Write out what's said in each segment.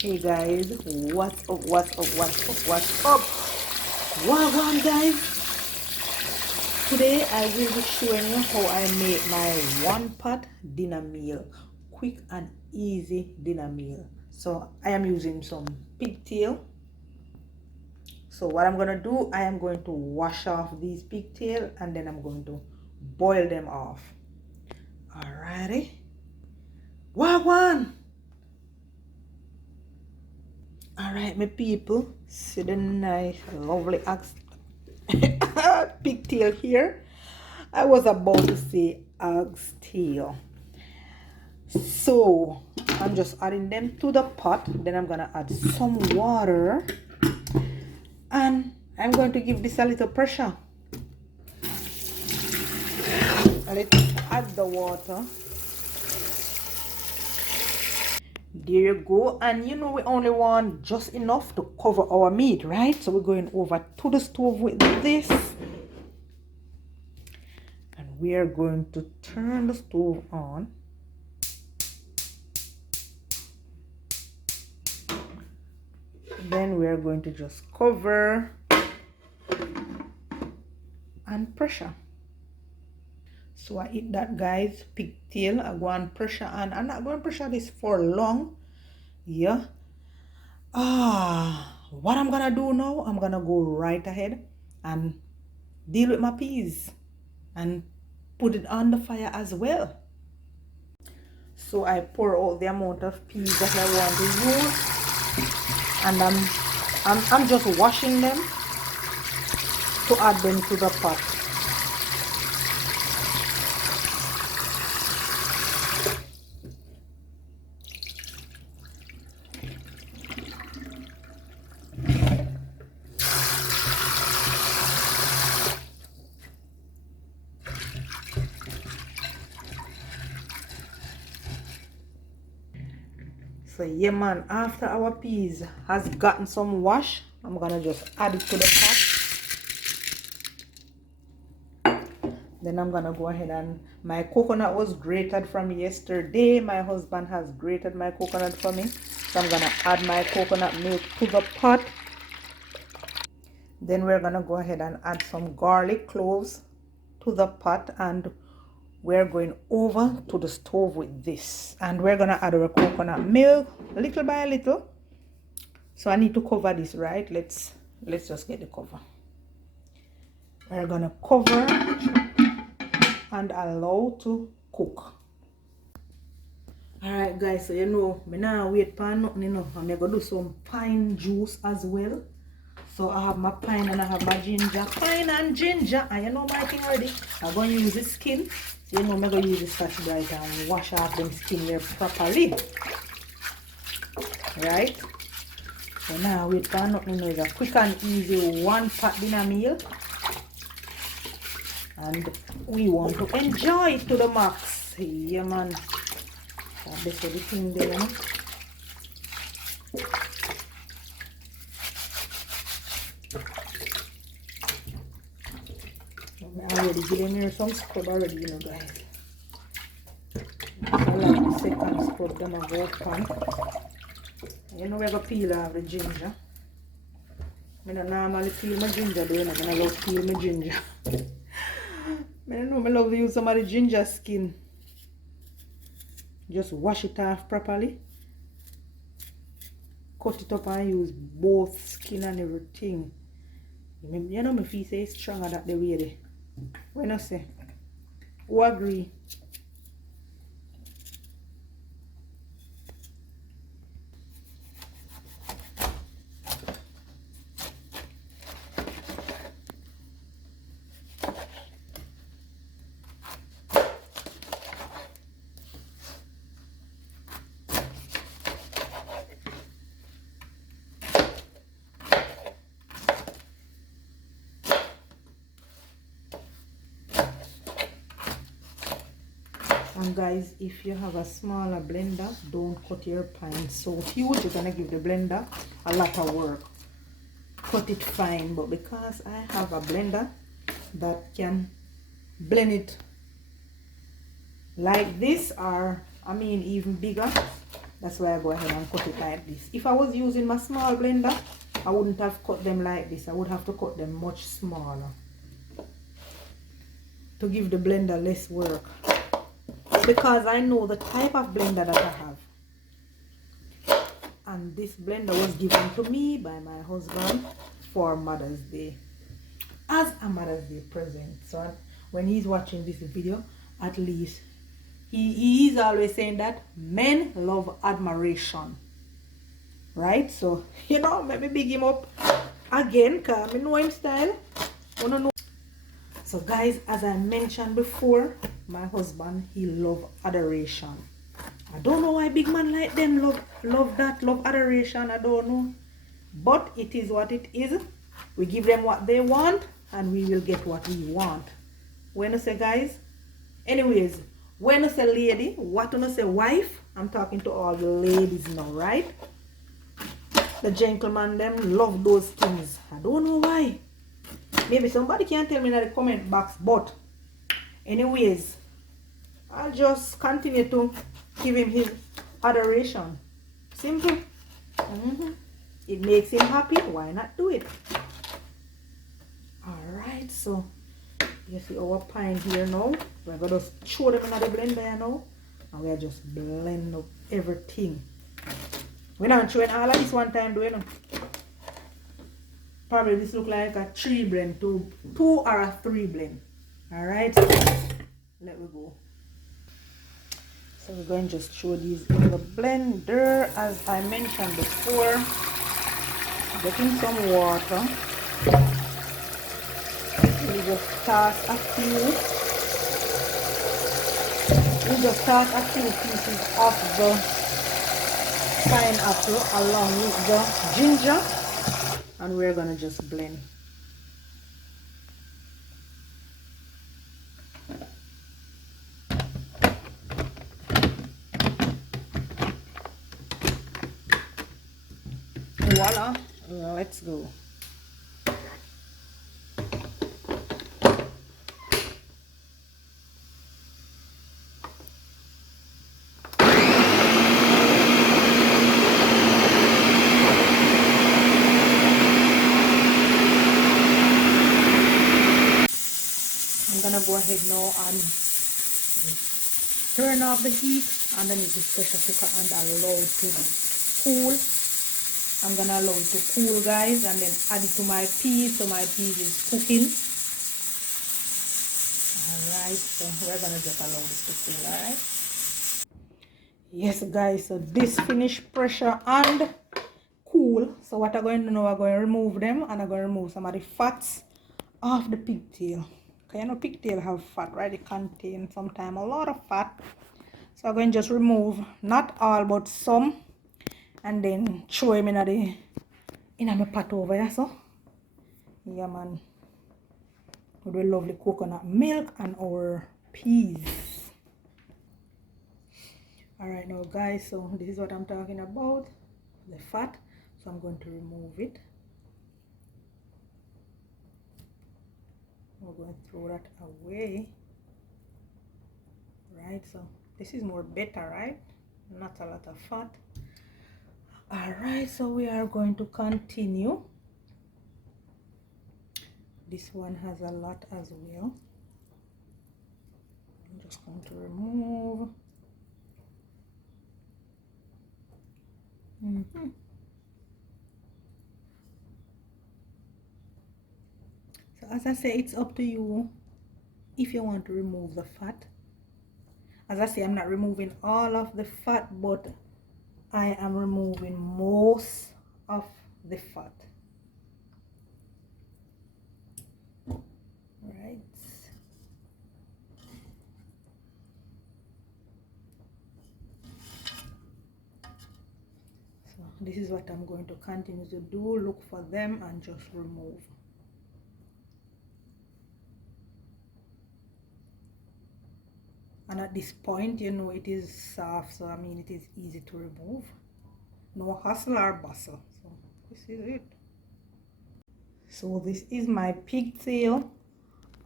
Hey guys, what's up, what's up? Welcome guys. Today I will be showing you how I make my one pot dinner meal. Quick and easy dinner meal. So I am using some pigtail. So what I'm gonna do, I am going to wash off these pigtail and then I'm going to boil them off. Alrighty. Wagwan! Alright, my people, see the nice, lovely axe pigtail here. I was about to say ox tail. So I'm just adding them to the pot. Then I'm gonna add some water and I'm going to give this a little pressure. Let's add the water. There you go. And you know we only want just enough to cover our meat, right? So we're going over to the stove with this. And we are going to turn the stove on. Then we are going to just cover and pressure. So I eat that, guys. Pigtail, I go and pressure, and I'm not going to pressure this for long. Yeah. What I'm gonna do now, I'm gonna go right ahead and deal with my peas and put it on the fire as well. So I pour out the amount of peas that I want to use, and I'm just washing them to add them to the pot. So yeah man, after our peas has gotten some wash, I'm gonna just add it to the pot. Then I'm gonna go ahead, and my coconut was grated from yesterday. My husband has grated my coconut for me. So I'm gonna add my coconut milk to the pot. Then we're gonna go ahead and add some garlic cloves to the pot, and we're going over to the stove with this, and we're gonna add our coconut milk little by little. So I need to cover this, right? Let's just get the cover. We're gonna cover and allow to cook. All right guys, so you know me now wait for nothing, you know. I'm gonna do some pine juice as well. So I have my pine and I have my ginger. Pine and ginger, and you know my thing already. I'm going to use the skin. So you know I'm going to use the Scotch Brite and wash off them skin here properly. Right? So now wait for nothing, it's a quick and easy one pot dinner meal. And we want to enjoy it to the max. Yeah man. That's everything there, you know. I already giving here some scrub already, you know guys. I like the second scrub them a go pan. You know we're gonna peel off the ginger. I don't normally peel my ginger though, and I love peel my ginger. I don't know, I love to use some of the ginger skin. Just wash it off properly. Cut it up and use both skin and everything. You know my feet say it's stronger that the way there. When I say, who agree? And guys, if you have a smaller blender, don't cut your pine so huge. You're gonna give the blender a lot of work. Cut it fine, but because I have a blender that can blend it like this, or I mean even bigger, That's why I go ahead and cut it like this. If I was using my small blender, I wouldn't have cut them like this. I would have to cut them much smaller to give the blender less work, because I know the type of blender that I have. And this blender was given to me by my husband for Mother's Day, as a Mother's Day present. So when he's watching this video, at least he is always saying that men love admiration, right? So, you know, let me big him up again, because I know him style. Wanna know. So guys, as I mentioned before, my husband, he love adoration. I don't know why big man like them love adoration. I don't know, but it is what it is. We give them what they want and we will get what we want. When I say guys, anyways, when I say lady, what when I say wife, I'm talking to all the ladies now, right? The gentlemen them love those things. I don't know why. Maybe somebody can tell me in the comment box, but anyways, I'll just continue to give him his adoration. Simple. It makes him happy. Why not do it? Alright, so you see our pine here now. We're going to just throw them in the blender now. And we're just blend up everything. We're not throwing all of this one time, do you know? Probably this look like a 3 blend, two or a 3 blend. Alright, let me go. So we're going to just throw these in the blender, as I mentioned before. Getting some water. We just toss a few. We just toss a few pieces of the pineapple along with the ginger, and we're gonna just blend. Voila, let's go. I'm gonna go ahead now and turn off the heat underneath this pressure cooker and allow it to cool. I'm gonna allow it to cool, guys, and then add it to my peas. So my peas is cooking. Alright, so we're gonna just allow this to cool. Alright, yes guys, so this finished pressure and cool. So what I'm going to do now, I'm going to remove them, and I'm going to remove some of the fats off the pigtail. Okay, you know pigtail have fat, right? It contains sometimes a lot of fat. So I'm going to just remove not all but some, and then throw him in my pot over here. So yeah man, with the lovely coconut milk and our peas. Alright now guys, so this is what I'm talking about, the fat. So I'm going to remove it. We're going to throw that away. Right, so this is more better, right? Not a lot of fat. Alright, so we are going to continue. This one has a lot as well. I'm just going to remove. So as I say, it's up to you if you want to remove the fat. As I say, I'm not removing all of the fat, but I am removing most of the fat. Right. So this is what I'm going to continue to do. Look for them and just remove. And at this point, you know, it is soft, so I mean it is easy to remove. No hustle or bustle. So this is it. So this is my pigtail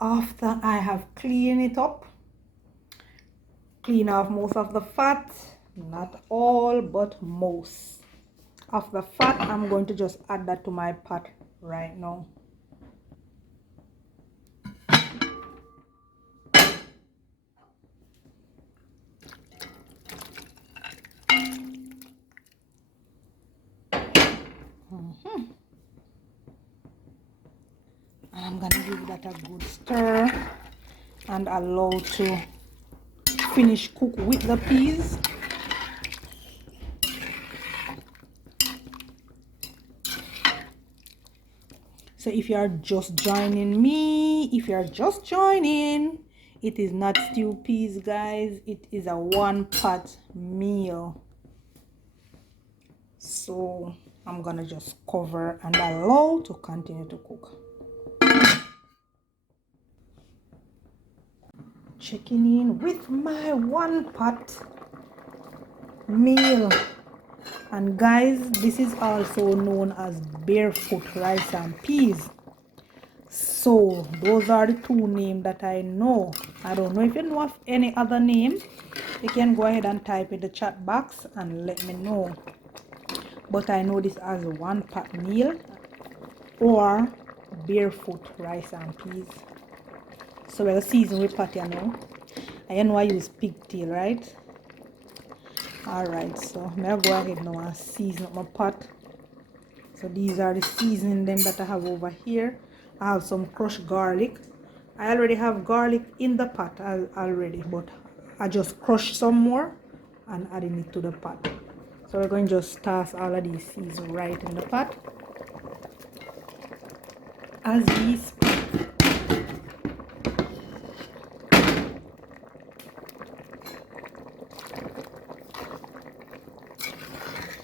after I have cleaned it up, clean off most of the fat, not all but most of the fat. I'm going to just add that to my pot right now. And I'm gonna give that a good stir and allow to finish cook with the peas. So if you are just joining me, if you are just joining, it is not stew peas, guys. It is a one pot meal. So I'm gonna just cover and allow to continue to cook. Checking in with my one pot meal. And guys, this is also known as barefoot rice and peas. So those are the two names that I know. I don't know if you know of any other name. You can go ahead and type in the chat box and let me know. But I know this as one pot meal or barefoot rice and peas. So we'll season with pot, you know. I know I use pigtail, right? Alright, so I'll go ahead now and season up my pot. So these are the seasoning them that I have over here. I have some crushed garlic. I already have garlic in the pot already, but I just crushed some more and adding it to the pot. So we're going to just toss all of these seeds right in the pot as we speak.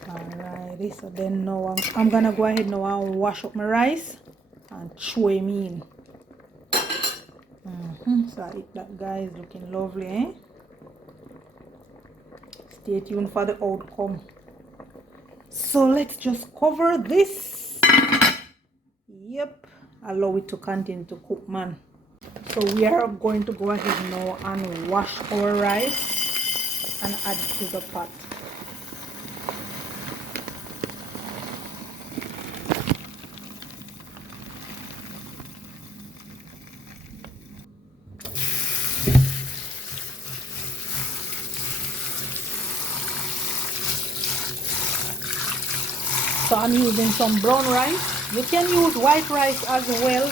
Alrighty, so then now I'm gonna go ahead now and wash up my rice and throw him in. So that guy is looking lovely, eh? Stay tuned for the outcome. So let's just cover this. Yep, allow it to continue to cook, man. So we are going to go ahead now and wash our rice and add it to the pot. So I'm using some brown rice. You can use white rice as well.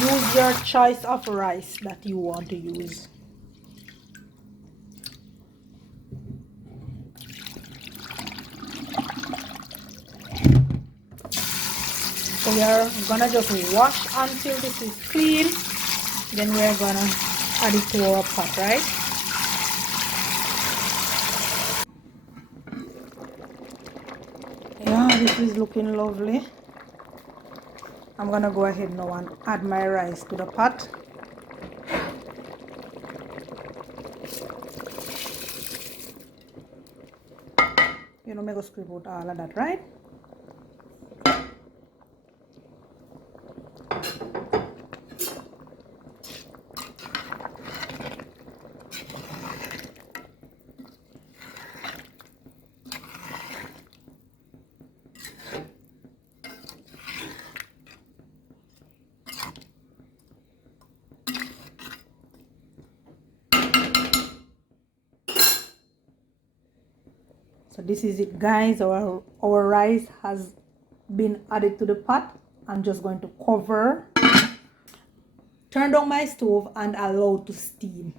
Use your choice of rice that you want to use. So we are gonna just wash until this is clean. Then we're gonna add it to our pot, right? Yeah, this is looking lovely. I'm gonna go ahead now and add my rice to the pot. You know, make us scrape out all of that, right? So this is it, guys. Our rice has been added to the pot. I'm just going to cover, turn down my stove and allow to steam.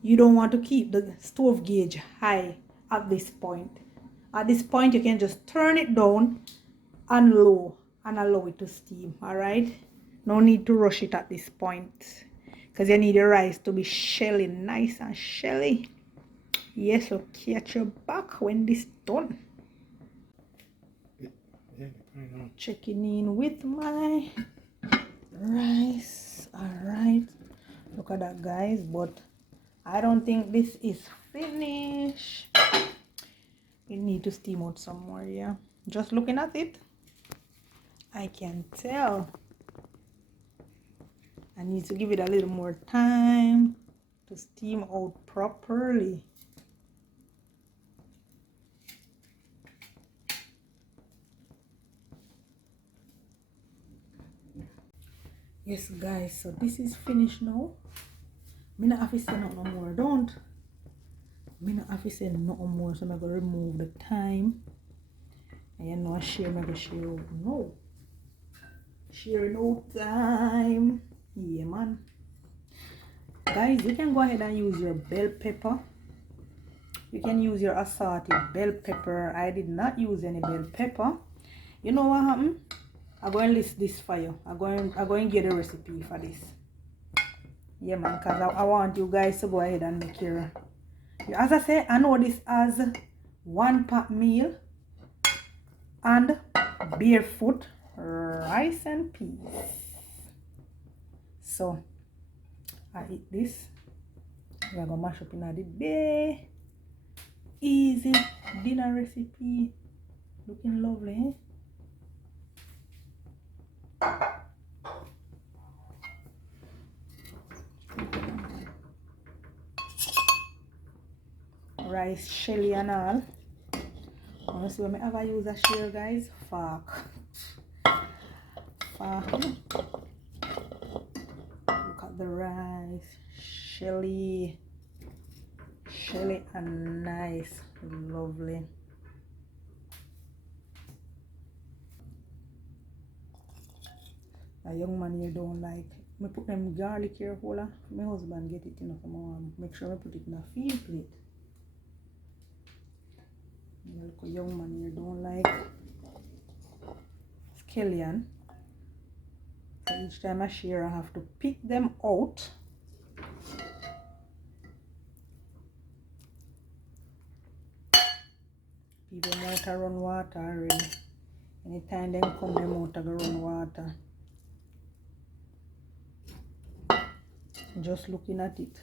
You don't want to keep the stove gauge high at this point. At this point, you can just turn it down and low and allow it to steam. All right, no need to rush it at this point because you need the rice to be shelly, nice and shelly. Yes, I'll catch you back when this done. Checking in with my rice. All right, look at that, guys. But I don't think this is finished. We need to steam out some more. Yeah, just looking at it, I can tell I need to give it a little more time to steam out properly. Yes guys, so this is finished now. Me not have to say no more, don't. Me not have to say no more, so I'm going to remove the thyme. And you know I share, I'm going to share out now. Sharing out time. Yeah man. Guys, you can go ahead and use your bell pepper. You can use your assorted bell pepper. I did not use any bell pepper. You know what happened? I'm going to list this for you. I'm going to get a recipe for this. Yeah man, because I want you guys to go ahead and make your... As I say, I know this as 1 pot meal and barefoot rice and peas. So I eat this. We're gonna mash up in the day. Easy dinner recipe. Looking lovely, eh? Rice shelly and all. Want to see what I ever use a share, guys? Fork. Look at the rice. Shelly and nice. Lovely. A young man here don't like. I put them garlic here, hold. My husband get it enough. Make sure I put it in a field plate. Look, a young man here don't like scallion. So each time I share, I have to pick them out. People out to run water already. Anytime they come, them out to run water. Just looking at it.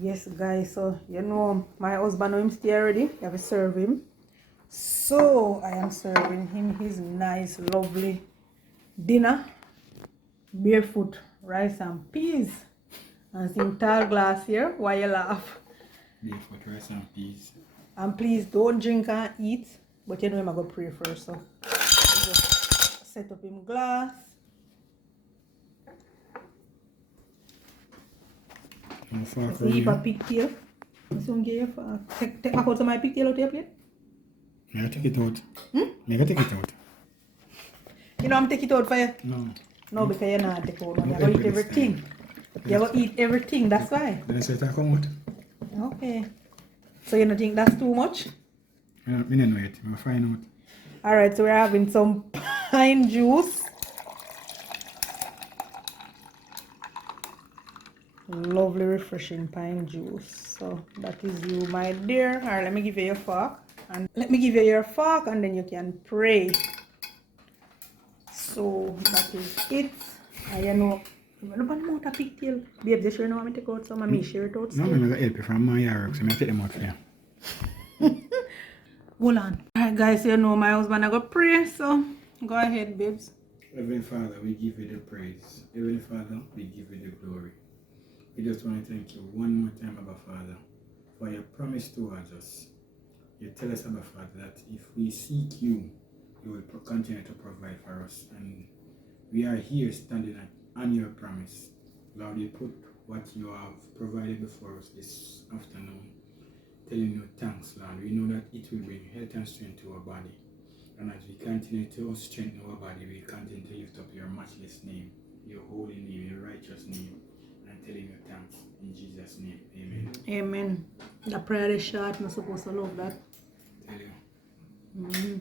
Yes guys, so you know my husband him stay already. I have to serve him. So I am serving him his nice lovely dinner. Barefoot rice and peas. And some tall glass here. Why you laugh? Barefoot rice and peas. And please don't drink and eat. But you know I'm gonna pray first, so just set up him glass. See a pigtail. Some give you take back out some of my pigtail out of your plate. May I take it out? May I take it out? You know I'm take it out for you? No. No, because you're not take out. You're gonna eat everything. You're gonna eat everything, that's why. Then I say it come out. Okay. So you don't think that's too much? I don't know it. I'll find out. Alright, so we're having some pine juice. Lovely refreshing pine juice. So that is you, my dear. Alright, let me give you your fork. And then you can pray. So that is it. And you know, look at the amount of pigtail. Babe, just sure you know I'm take out some of me share it out. No, I'm gonna help you from my yard, so I take them out for you. Hold on. Alright guys, you know my husband I go pray, so go ahead, babes. Heavenly Father, we give you the praise. Heavenly Father, we give you the glory. We just want to thank you one more time, Abba Father, for your promise towards us. You tell us, Abba Father, that if we seek you, you will continue to provide for us. And we are here standing on your promise. Lord, you put what you have provided before us this afternoon, telling you thanks, Lord. We know that it will bring health and strength to our body. And as we continue to strengthen our body, we continue to lift up your matchless name, your holy name, your righteous name, and telling you thanks. In Jesus' name, amen. Amen. The prayer is short, I'm not supposed to love that. Tell you.